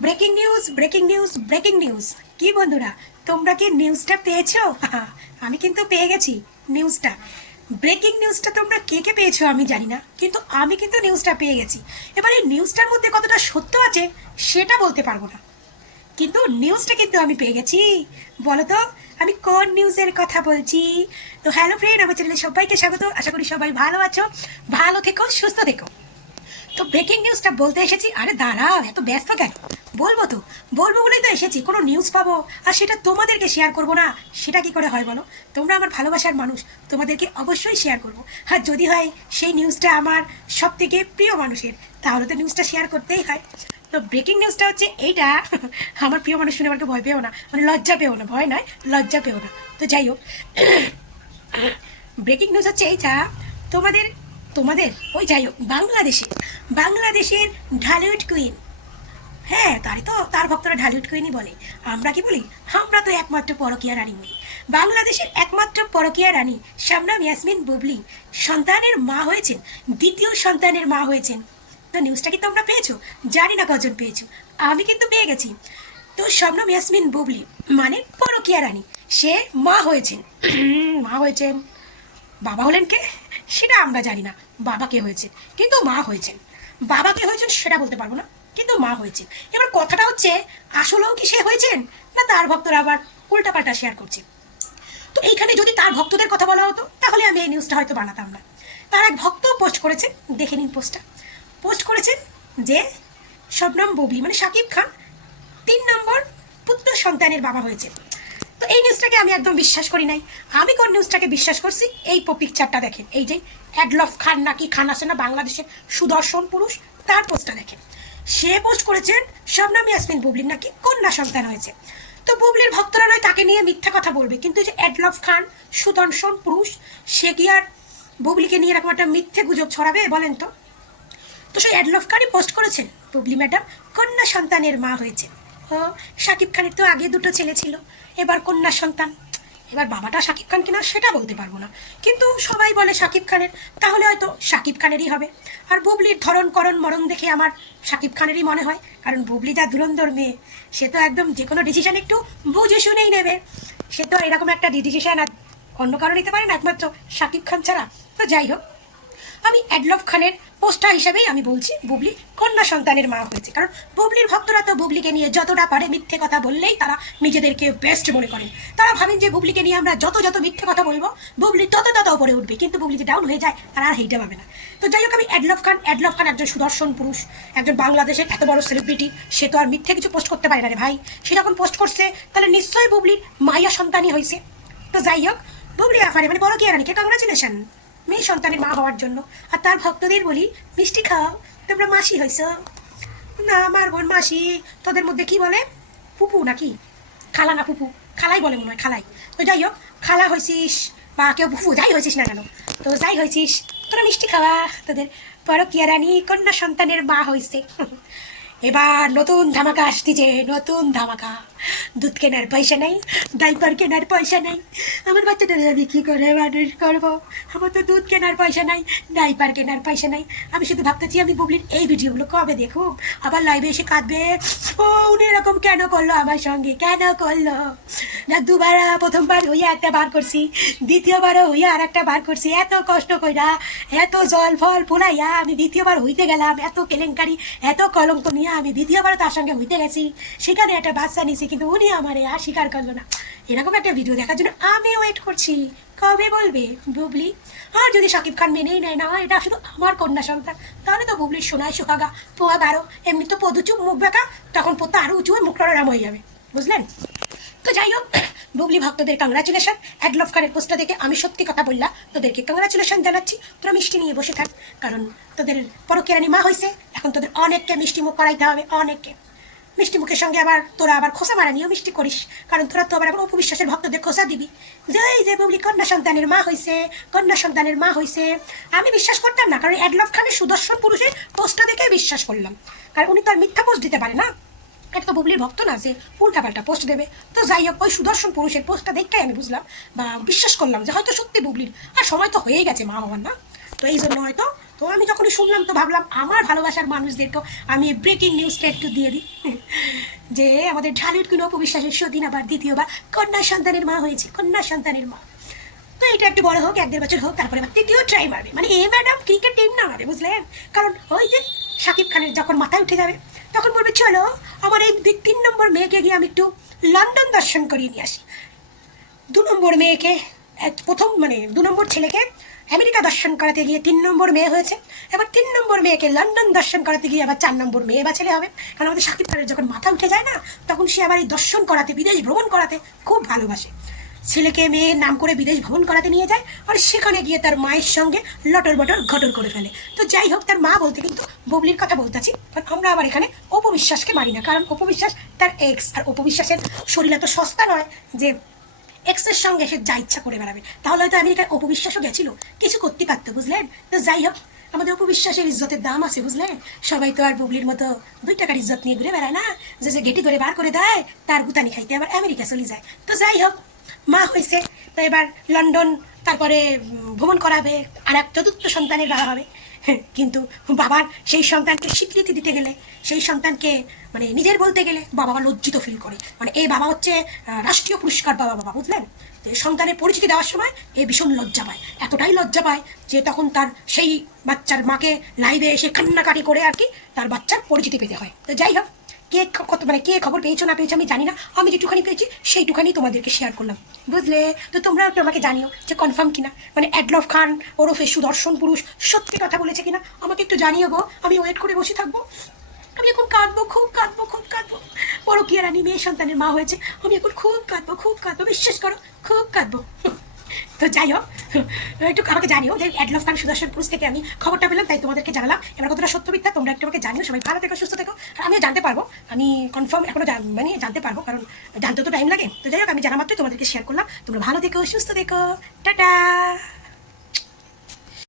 Breaking news breaking news breaking news. কি বন্ধুরা, তোমরা কি নিউজটা পেয়েছো? আমি কিন্তু পেয়ে গেছি নিউজটা। ব্রেকিং নিউজটা তোমরা কে কে পেয়েছো আমি জানি না, কিন্তু আমি কিন্তু নিউজটা পেয়ে গেছি। এবার এই নিউজটার মধ্যে কতটা সত্য আছে সেটা বলতে পারবো না, কিন্তু নিউজটা কিন্তু আমি পেয়ে গেছি। বলো তো আমি কোন নিউজের কথা বলছি? তো হ্যালো ফ্রেন্ড, আমার চ্যানেলে সবাইকে স্বাগত। আশা করি সবাই ভালো আছো, ভালো থেকো, সুস্থ থেকো। তো ব্রেকিং নিউজটা বলতে এসেছি। আরে দাঁড়াও, এত ব্যস্ত কেন? বলবো তো, বলবো বলেই তো এসেছি। কোনো নিউজ পাবো আর সেটা তোমাদেরকে শেয়ার করবো না, সেটা কি করে হয় বলো? তোমরা আমার ভালোবাসার মানুষ, তোমাদেরকে অবশ্যই শেয়ার করবো। আর যদি হয় সেই নিউজটা আমার সব থেকে প্রিয় মানুষের, তাহলে তো নিউজটা শেয়ার করতেই হয়। তো ব্রেকিং নিউজটা হচ্ছে এইটা। আমার প্রিয় মানুষ শুনে আমাকে ভয় পেও না, মানে লজ্জা পেও না, ভয় নয়, লজ্জা পেও না। তো যাই হোক, ব্রেকিং নিউজ হচ্ছে এইটা। তোমাদের তোমাদের ওই যাই হোক, বাংলাদেশের ঢালিউড কুইন, হ্যাঁ তারই তো, তার ভক্তরা ঢালিউড কুইনই বলে। আমরা কি বলি? আমরা তো একমাত্র পরকীয়া রানী বলি। বাংলাদেশের একমাত্র পরকীয়া রানী শবনম ইয়াসমিন বুবলি সন্তানের মা হয়েছেন, দ্বিতীয় সন্তানের মা হয়েছেন। তো নিউজটা কি তোমরা পেয়েছো? জানি না কজন পেয়েছো, আমি কিন্তু পেয়ে গেছি। তো শবনম ইয়াসমিন বুবলি মানে পরকীয়া রানী, সে মা হয়েছেন। মা হয়েছেন, বাবা হলেন কে সেটা আমরা জানি না, বাবা কে হয়েছে কিন্তু মা হয়েছেন। বাবা কে হয়েছেন সেটা বলতে পারবো না, কিন্তু মা হয়েছেন। এবার কথাটা হচ্ছে, আসলেও কি সে হয়েছেন, না তার ভক্তরা আবার উল্টাপাল্টা শেয়ার করছে? তো এইখানে যদি তার ভক্তদের কথা বলা হতো তাহলে আমি এই নিউজটা হয়তো বানাতাম না। তার এক ভক্ত পোস্ট করেছেন, দেখে নিন পোস্টটা। পোস্ট করেছেন যে শবনম বুবলি মানে শাকিব খান 3 নম্বর পুত্র সন্তানের বাবা হয়েছে। তো এই নিউজটাকে আমি একদম বিশ্বাস করি নাই। আমি কোন নিউজটাকে বিশ্বাস করছি? এই পিকচারটা দেখেন, এই যে অ্যাডলফ খান নাকি খান আছে না বাংলাদেশের সুদর্শন পুরুষ, তার পোস্টটা দেখেন। সে পোস্ট করেছেন শবনম ইয়াসমিন বুবলির নাকি কন্যা সন্তান হয়েছে। তো বুবলির ভক্তরা নয় তাকে নিয়ে মিথ্যা কথা বলবে, কিন্তু যে অ্যাডলফ খান সুদর্শন পুরুষ, সে কি আর বুবলিকে নিয়ে এরকম একটা মিথ্যে গুজব ছড়াবে বলেন তো? তো সেই অ্যাডলফ খানই পোস্ট করেছেন বুবলি ম্যাডাম কন্যা সন্তানের মা হয়েছে। ও, শাকিব খানের তো আগে দুটো ছেলে ছিল, এবার কন্যা সন্তান। এবার বাবাটা শাকিব খান কিনা সেটা বলতে পারবো না, কিন্তু সবাই বলে শাকিব খানের, তাহলে হয়তো শাকিব খানেরই হবে। আর বুবলির ধরন করণ মরণ দেখে আমার শাকিব খানেরই মনে হয়, কারণ বুবলি যা ধুরন্ধর মেয়ে, সে তো একদম যে কোনো ডিসিশন একটু বুঝে শুনেই নেবে। সে তো এরকম একটা ডিসিশন আর অন্য কারো নিতে পারে না, একমাত্র শাকিব খান ছাড়া। তো যাই হোক, আমি অ্যাডলফ খানের পোস্টার হিসেবেই আমি বলছি বুবলি কন্যা সন্তানের মা হয়েছে, কারণ বুবলির ভক্তরা তো বুবলিকে নিয়ে যতটা পারে মিথ্যে কথা বললেই তারা নিজেদেরকে বেস্ট মনে করেন। তারা ভাবেন যে বুবলিকে নিয়ে আমরা যত যত মিথ্যে কথা বলবো বুবলি তত তত উপরে উঠবে, কিন্তু বুবলি যে ডাউন হয়ে যায় তারা আর হেইটা পাবে না। তো যাই হোক, আমি অ্যাডলফ খান একজন সুদর্শন পুরুষ, একজন বাংলাদেশের এত বড় সেলিব্রিটি, সে তো আর মিথ্যে কিছু পোস্ট করতে পারে না রে ভাই। সে যখন পোস্ট করছে তাহলে নিশ্চয়ই বুবলির মাইয়া সন্তানই হয়েছে। তো যাই হোক, বুবলি আফারে মানে বড় কি রানীকে কংগ্রাচুলেশন মেয়ে সন্তানের মা হওয়ার জন্য। আর তার ভক্তদের বলি, মিষ্টি খাও, তোমরা মাসি হয়েছ না। আমার বোন মাসি, তোদের মধ্যে কি বলে, পুপু নাকি খালা? না পুপু, খালাই বলে মনে হয়, খালাই। তো যাই হোক, খালা হয়েছিস বা কেউ পুপু যাই হয়েছিস না কেন, তো যাই হয়েছিস, তোরা মিষ্টি খাওয়া, তোদের পরকীয়া রানী কন্যা সন্তানের মা হয়েছে। এবার নতুন ধামাকা আসতেছে, নতুন ধামাকা। দুধ কেনার পয়সা নেই, ডাইপার কেনার পয়সা নেই, আমার বাচ্চাটারে আমি কী করে মানুষ করবো? আমার তো দুধ কেনার পয়সা নাই, ডাইপার কেনার পয়সা নাই। আমি শুধু ভাবতেছি আমি বুবলির এই ভিডিওগুলো কবে দেখুন, আবার লাইভে এসে কাঁদবে, ও উনি এরকম কেন করলো আমার সঙ্গে, কেন করলো না? দুবার, প্রথমবার হইয়া একটা বার করছি, দ্বিতীয়বারও হইয়া আর একটা বার করছি, এত কষ্ট কইরা এত জল ফল পুরাইয়া আমি দ্বিতীয়বার হইতে গেলাম, এত কেলেঙ্কারি এত কলঙ্ক নিয়ে আমি দ্বিতীয়বার তার সঙ্গে হইতে গেছি, সেখানে একটা বাচ্চা নিয়েছি, কিন্তু উনি আমারে আর স্বীকার করলো না। এরকম একটা ভিডিও দেখার জন্য আমি ওয়েট করছি, কবে বলবে বুবলি। আর যদি শাকিব খান মেনেই নেয় না এটা শুধু আমার কন্যা সন্তান, তাহলে তো বুবলির সোনায় সুহাগা পোয়া 12, এমনি তো পদুচু মুখ বেঁকা, তখন পোতা আরও উঁচু হয়ে মুখটা রাম হয়ে যাবে, বুঝলেন? তো যাই হোক, বুবলি ভক্তদের কংগ্রাচুলেশন। অ্যাডলফ খানের পোস্টটা দেখে আমি সত্যি কথা বললাম, তোদেরকে কংগ্রাচুলেশন জানাচ্ছি। তোরা মিষ্টি নিয়ে বসে থাক, কারণ তোদের পরকীয়া রানী মা হয়েছে, এখন তোদের অনেককে মিষ্টি মুখ করাইতে হবে, অনেককে। মিষ্টি মুখের সঙ্গে আবার তোরা আবার খোসা মারা নিয়েও মিষ্টি করিস, কারণ তোরা তো আবার অপবিশ্বাসের ভক্তদের খোসা দিবি যে এই যে বুবলি কন্যা সন্তানের মা হয়েছে, কন্যা সন্তানের মা হয়েছে। আমি বিশ্বাস করতাম না, কারণ অ্যাডলফ খানের সুদর্শন পুরুষের পোস্টটা দেখে বিশ্বাস করলাম, কারণ উনি তো আর মিথ্যা পোস্ট দিতে পারে না, একটা তো বুবলির ভক্ত না যে উল্টাপাল্টা পোস্ট দেবে। তো যাই হোক, ওই সুদর্শন পুরুষের পোস্টটা দেখে আমি বুঝলাম বা বিশ্বাস করলাম যে হয়তো সত্যি বুবলির, আর সময় তো হয়েই গেছে মা হওয়ার, না? তো এই জন্য হয়তো তো আমি যখনই শুনলাম তো ভাবলাম আমার ভালোবাসার মানুষদেরকেও আমি ব্রেকিং নিউজটা একটু দিয়ে দিই যে আমাদের ঢালিউড কুইন অপু বিশ্বাসের সতীন আবার দ্বিতীয়বার কন্যা সন্তানের মা হয়েছে, কন্যা সন্তানের মা। তো এটা একটু বড় হোক, 1-1.5 বছর হোক, তারপরে আবার তৃতীয় ট্রাই মারবে, মানে এ ম্যাডাম ক্রিকেট টিম না মারে, বুঝলেন? কারণ ওই যে শাকিব খানের যখন মাথায় উঠে যাবে তখন বলবে চলো আমার এই 3 নম্বর মেয়েকে গিয়ে আমি একটু লন্ডন দর্শন করিয়ে নিয়ে আসি। 2 নম্বর মেয়েকে প্রথম মানে 2 নম্বর ছেলেকে আমেরিকা দর্শন করাতে গিয়ে 3 নম্বর মেয়ে হয়েছে, এবার 3 নম্বর মেয়েকে লন্ডন দর্শন করাতে গিয়ে আবার 4 নম্বর মেয়ে বা ছেলে হবে। কারণ আমাদের শাকিব খানের যখন মাথা উঠে যায় না তখন সে আবার এই দর্শন করাতে, বিদেশ ভ্রমণ করাতে খুব ভালোবাসে। ছেলেকে মেয়ের নাম করে বিদেশ ভ্রমণ করাতে নিয়ে যায় আর সেখানে গিয়ে তার মায়ের সঙ্গে লটর বটর ঘটর করে ফেলে। তো যাই হোক, তার মা বলতে কিন্তু বুবলির কথা বলতেছি, কারণ আমরা আবার এখানে অপু বিশ্বাসকে মারি না, কারণ অপু বিশ্বাস তার এক্স, আর অপু বিশ্বাসের শরীর এত সস্তা নয় যে এক্সের সঙ্গে সে যা ইচ্ছা করে বেড়াবে। তাহলে হয়তো আমেরিকায় অপু বিশ্বাসও গেছিল, কিছু করতে পারতো, বুঝলেন? তো যাই হোক, আমাদের অপু বিশ্বাসের ইজ্জতের দাম আছে, বুঝলেন? সবাই তো আর বুবলির মতো 2 টাকার ইজ্জত নিয়ে ঘুরে বেড়ায় না, যে যে গেটি ধরে বার করে দেয় তার গুতানি খাইতে আবার আমেরিকা চলে যায়। তো যাই হোক, মা হয়েছে, তো এবার লন্ডন তারপরে ভ্রমণ করাবে, আর এক 4র্থ সন্তানের বাবা হবে। কিন্তু বাবার সেই সন্তানকে স্বীকৃতি দিতে গেলে, সেই সন্তানকে মানে নিজের বলতে গেলে বাবা লজ্জিত ফিল করে, মানে এই বাবা হচ্ছে রাষ্ট্রীয় পুরস্কার বাবা, বাবা, বুঝলেন? তো এই সন্তানের পরিচিতি দেওয়ার সময় এ ভীষণ লজ্জা পায়, এতটাই লজ্জা পায় যে তখন তার সেই বাচ্চার মাকে লাইভে এসে কান্নাকাটি করে আর কি তার বাচ্চার পরিচিতি পেতে হয়। তো যাই হোক, কে কত মানে কে খবর পেয়েছো না পেয়েছো আমি জানি না, আমি যেটুখানি পেয়েছি সেইটুখানি তোমাদেরকে শেয়ার করলাম, বুঝলে? তো তোমরা একটু আমাকে জানিও যে কনফার্ম কিনা, মানে অ্যাডলফ খান ওরফে সুদর্শন পুরুষ সত্যি কথা বলেছে কিনা, আমাকে একটু জানিও গো, আমি ওয়েট করে বসে থাকবো। আমি এখন কাঁদবো, খুব কাঁদবো, খুব কাঁদবো। পরকীয়া রানী মেয়ে সন্তানের মা হয়েছে, আমি এখন খুব কাঁদবো, খুব কাঁদবো, বিশ্বাস করো, খুব কাঁদবো। তো যাই হোক, একটু আমাকে জানিও যে অ্যাডলফ খান সুদর্শন পুরুষ থেকে আমি খবরটা পেলাম, তাই তোমাদেরকে জানালাম। এবার কতটা সত্য মিথ্যা তোমরা একটু আমাকে জানিও। সবাই ভালো থেকো, সুস্থ থেকো, আর আমিও জানতে পারবো, আমি কনফার্ম এখনো মানে জানতে পারবো, কারণ জানতে তো টাইম লাগে। তো যাই হোক, আমি জানা মাত্রই তোমাদেরকে শেয়ার করলাম। তোমরা ভালো থেকো, সুস্থ থেকো, টাটা।